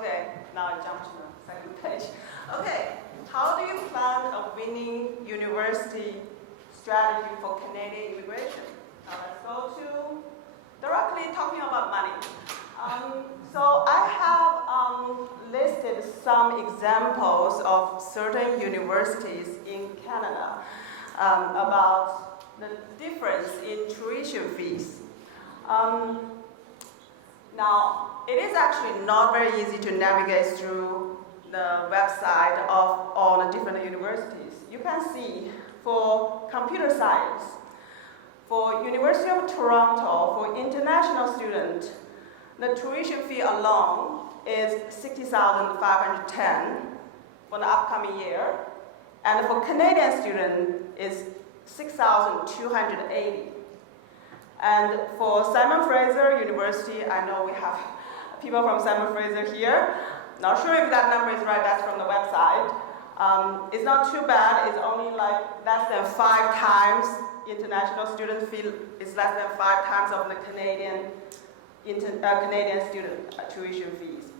Okay, now I jump to the second page. Okay, how do you plan a winning university strategy for Canadian immigration? Now let's go to directly talking about money. So I have listed some examples of certain universities in Canada about the difference in tuition fees. Now, it is actually not very easy to navigate through the website of all the different universities. You can see for computer science, for University of Toronto, for international students, the tuition fee alone is $60,510 for the upcoming year, and for Canadian students is $6,280. And for Simon Fraser University, I know we have people from Simon Fraser here. Not sure if that number is right, that's from the website. It's not too bad, it's only like less than 5 times international student fee, is less than 5 times of the Canadian student tuition fees.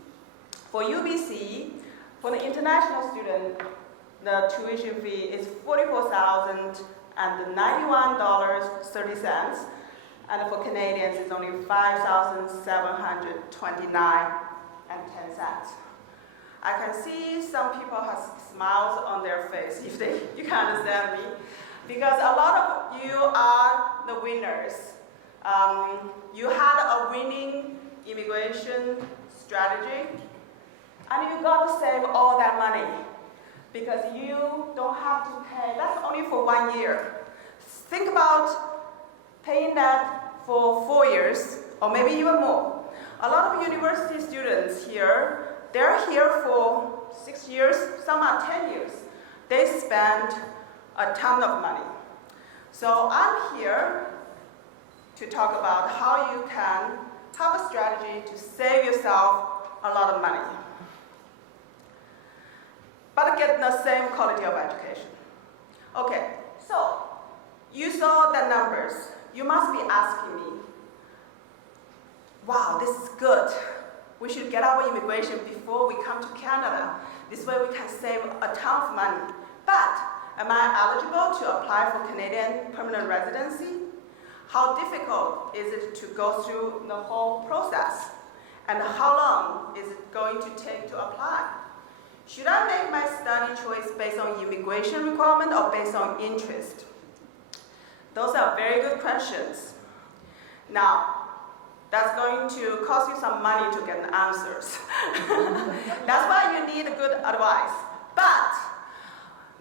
For UBC, for the international student, the tuition fee is $44,091.30. And for Canadians, it's only $5,729.10. I can see some people have smiles on their face, if you can understand me, because a lot of you are the winners. You had a winning immigration strategy, and you got to save all that money, because you don't have to pay. That's only for 1 year. Think about paying that for 4 years, or maybe even more. A lot of university students here, they're here for 6 years, some are 10 years. They spend a ton of money. So I'm here to talk about how you can have a strategy to save yourself a lot of money, but get the same quality of education. Okay, so you saw the numbers. You must be asking me, wow, this is good. We should get our immigration before we come to Canada. This way we can save a ton of money. But am I eligible to apply for Canadian permanent residency? How difficult is it to go through the whole process? And how long is it going to take to apply? Should I make my study choice based on immigration requirement or based on interest? Those are very good questions. Now, that's going to cost you some money to get the answers. That's why you need good advice. But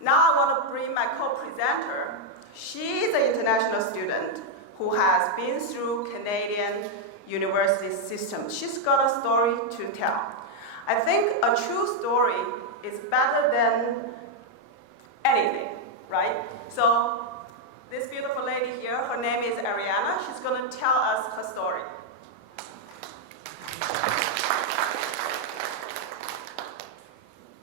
now I want to bring my co-presenter. She's an international student who has been through Canadian university system. She's got a story to tell. I think a true story is better than anything, right? So this beautiful lady here, her name is Ariana. She's going to tell us her story.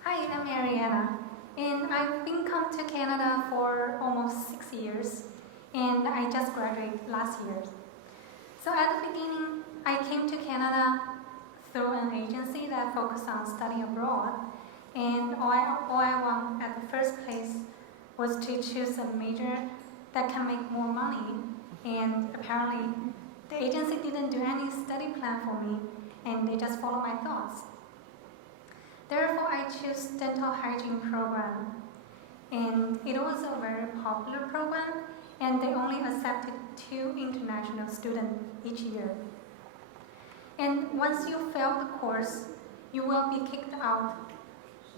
Hi, I'm Ariana, and I've been come to Canada for almost 6 years, and I just graduated last year. So at the beginning, I came to Canada through an agency that focused on study abroad, and all I want at the first place was to choose a major that can make more money, and apparently the agency didn't do any study plan for me, and they just followed my thoughts. Therefore, I chose dental hygiene program, and it was a very popular program, and they only accepted 2 international students each year. And once you fail the course, you will be kicked out,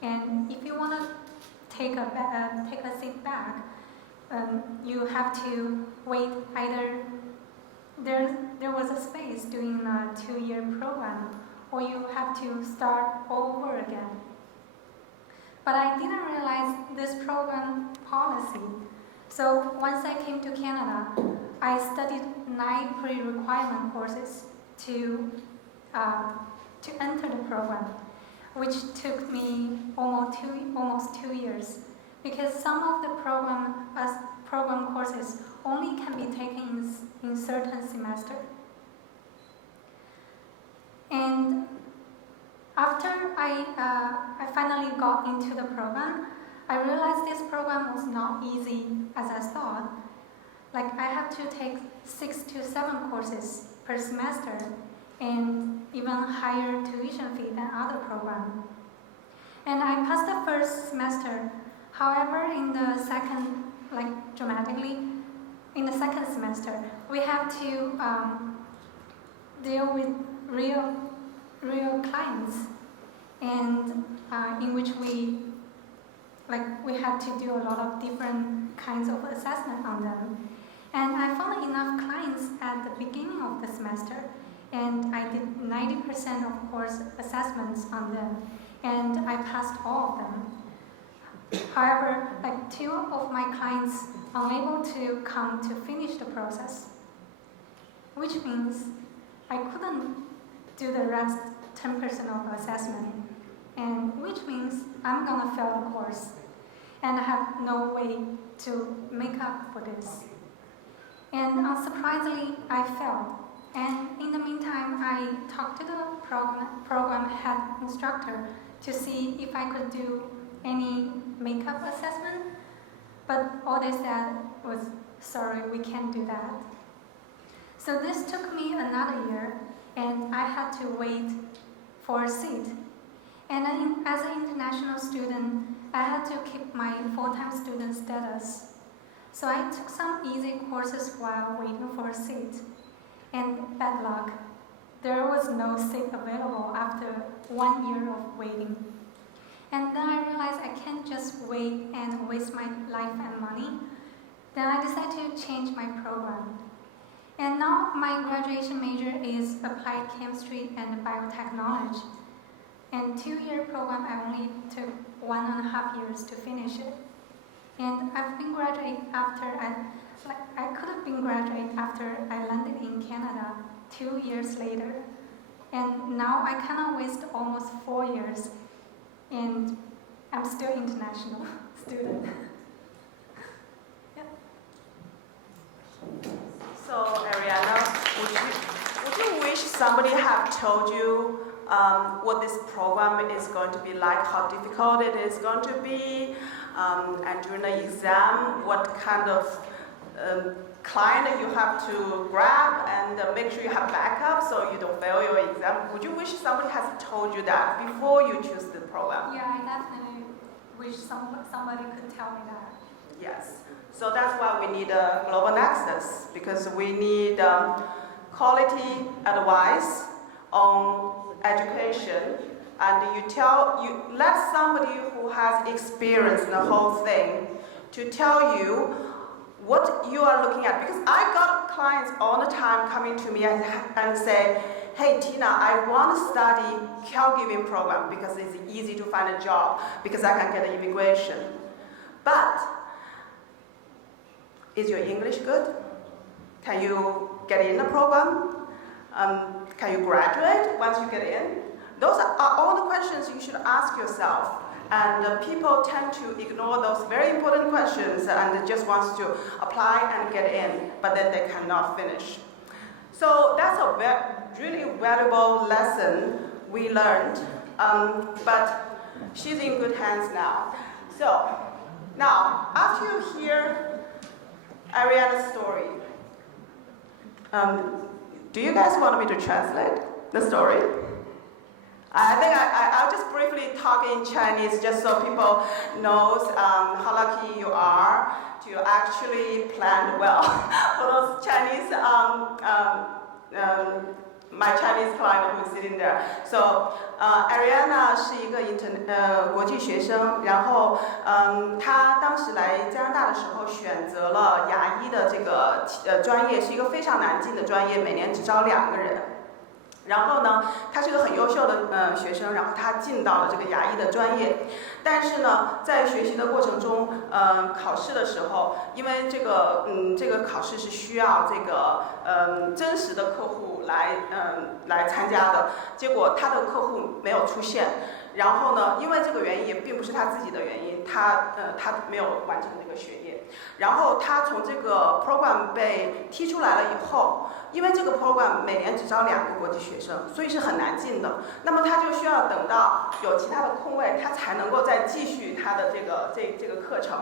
and if you want to take a seat back, you have to wait. Either there was a space during a 2-year program, or you have to start all over again. But I didn't realize this program policy. So once I came to Canada, I studied 9 pre-requirement courses to enter the program, which took me almost 2 years, because some of the program courses only can be taken in certain semester. And after after I finally got into the program, I realized this program was not easy as I thought. Like I have to take 6 to 7 courses per semester and even higher tuition fee than other programs. And I passed the first semester. However, in the second, dramatically, in the second semester, we have to deal with real clients, and in which we had to do a lot of different kinds of assessment on them. And I found enough clients at the beginning of the semester, and I did 90% of course assessments on them, and I passed all of them. However, 2 of my clients unable to come to finish the process, which means I couldn't do the rest 10% of assessment, and which means I'm gonna fail the course, and I have no way to make up for this. And unsurprisingly, I failed. And in the meantime, I talked to the program head instructor to see if I could do any makeup assessment, but all they said was, sorry, we can't do that. So this took me another year, and I had to wait for a seat. And as an international student, I had to keep my full-time student status. So I took some easy courses while waiting for a seat. And bad luck, there was no seat available after 1 year of waiting. And then I realized I can't just wait and waste my life and money. Then I decided to change my program. And now my graduation major is applied chemistry and biotechnology. And 2-year program, I only took 1.5 years to finish it. And I've been graduate after I could have been graduate after I landed in Canada 2 years later. And now I cannot waste almost 4 years, and I'm still international student. Yeah. So Ariana, would you wish somebody had told you what this program is going to be like, how difficult it is going to be, and during the exam, what kind of client you have to grab, and make sure you have backup so you don't fail your exam? Would you wish somebody has told you that before you choose the program? Yeah, I definitely wish somebody could tell me that. Yes. So that's why we need a GlobalNexus, because we need quality advice on education, and you let somebody who has experienced the whole thing to tell you what you are looking at. Because I got clients all the time coming to me and say, hey Tina, I want to study caregiving program because it's easy to find a job, because I can get an immigration. But is your English good? Can you get in the program? Can you graduate once you get in? Those are all the questions you should ask yourself. And people tend to ignore those very important questions and just wants to apply and get in, but then they cannot finish. So that's a really valuable lesson we learned, but she's in good hands now. So now, after you hear Ariana's story, do you guys want me to translate the story? I think I'll just briefly talk in Chinese just so people knows how lucky you are to actually plan well for those Chinese, my Chinese client who's sitting there. So Ariana 是一个国际学生，然后她当时来加拿大的时候选择了牙医的这个专业，是一个非常难进的专业，每年只招2个人。然后呢，他是个很优秀的学生，然后他进到了这个牙医的专业。但是呢，在学习的过程中，考试的时候，因为这个考试是需要这个真实的客户来参加的，结果他的客户没有出现。然后呢，因为这个原因也并不是他自己的原因，他没有完成这个学业。然后他从这个 program 被踢出来了以后，因为这个 program 每年只招2个国际学生，所以是很难进的。那么他就需要等到有其他的空位，他才能够再继续他的这个课程，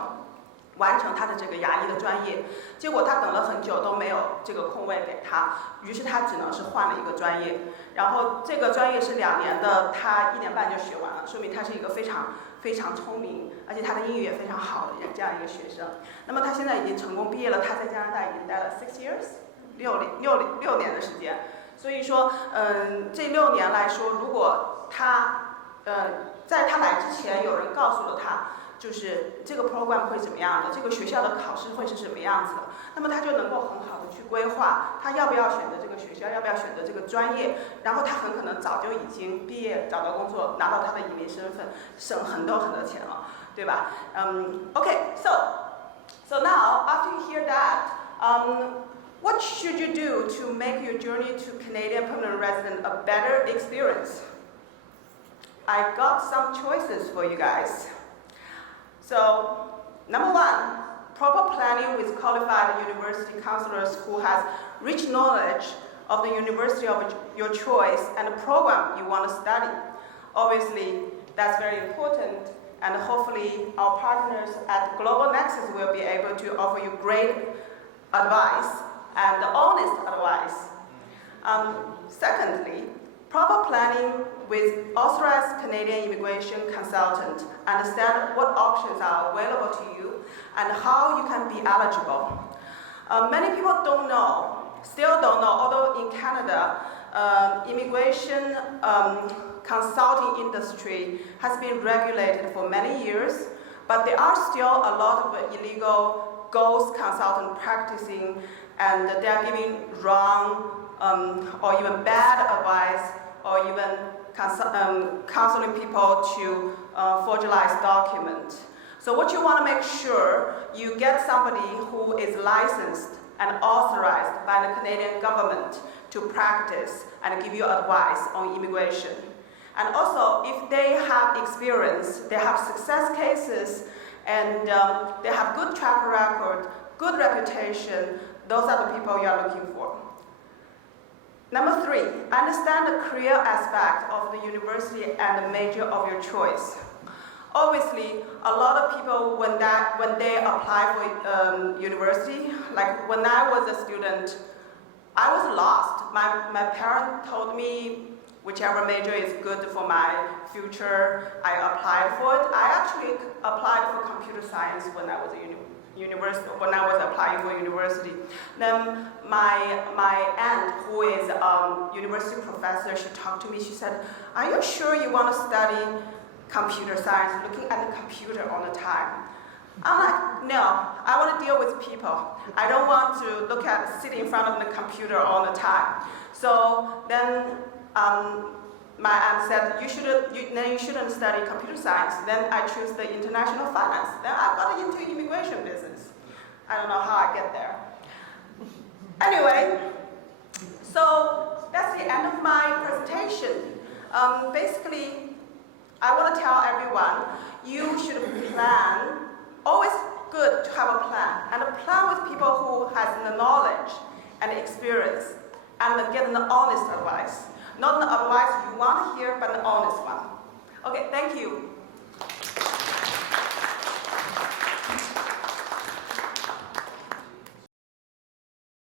完成他的这个牙医的专业。结果他等了很久都没有这个空位给他，于是他只能是换了一个专业。然后这个专业是2年的，他1年半就学完了，说明他是一个非常非常聪明，而且他的英语也非常好的这样一个学生。那么他现在已经成功毕业了，他在加拿大已经待了6 years，六年的时间。所以说，这6年来说，如果他在他来之前有人告诉了他，就是这个 program 会怎么样的，这个学校的考试会是什么样子的，那么他就能够很好的去规划他要不要选择这个学校，要不要选择这个专业，然后他很可能早就已经毕业，找到工作，拿到他的移民身份，省很多钱了，对吧？Okay, so now after you hear that, what should you do to make your journey to Canadian permanent resident a better experience? I got some choices for you guys. So, number 1, proper planning with qualified university counselors who has rich knowledge of the university of your choice and the program you want to study. Obviously, that's very important, and hopefully our partners at GlobalNexus will be able to offer you great advice and honest advice. Secondly, proper planning with authorized Canadian immigration consultant, understand what options are available to you and how you can be eligible. Many people still don't know, although in Canada, immigration consulting industry has been regulated for many years, but there are still a lot of illegal ghost consultants practicing, and they're giving wrong or even bad advice, or even counseling people to forgerize documents. So what you want to make sure you get somebody who is licensed and authorized by the Canadian government to practice and give you advice on immigration. And also, if they have experience, they have success cases, and they have good track record, good reputation, those are the people you are looking for. Number 3, understand the career aspect of the university and the major of your choice. Obviously, a lot of people, when they apply for university, like when I was a student, I was lost. My parents told me whichever major is good for my future, I applied for it. I actually applied for computer science when I was applying for university. Then my aunt, who is a university professor, she talked to me. She said, "Are you sure you want to study computer science, looking at the computer all the time?" I'm like, "No, I want to deal with people. I don't want to sit in front of the computer all the time." So then my aunt said, you shouldn't study computer science. Then I chose the international finance. Then I got into immigration business. I don't know how I get there. Anyway, so that's the end of my presentation. Basically, I want to tell everyone, you should plan. Always good to have a plan, and a plan with people who has the knowledge and experience, and get an honest advice. Not the advice you want to hear, but an honest one. Okay, thank you.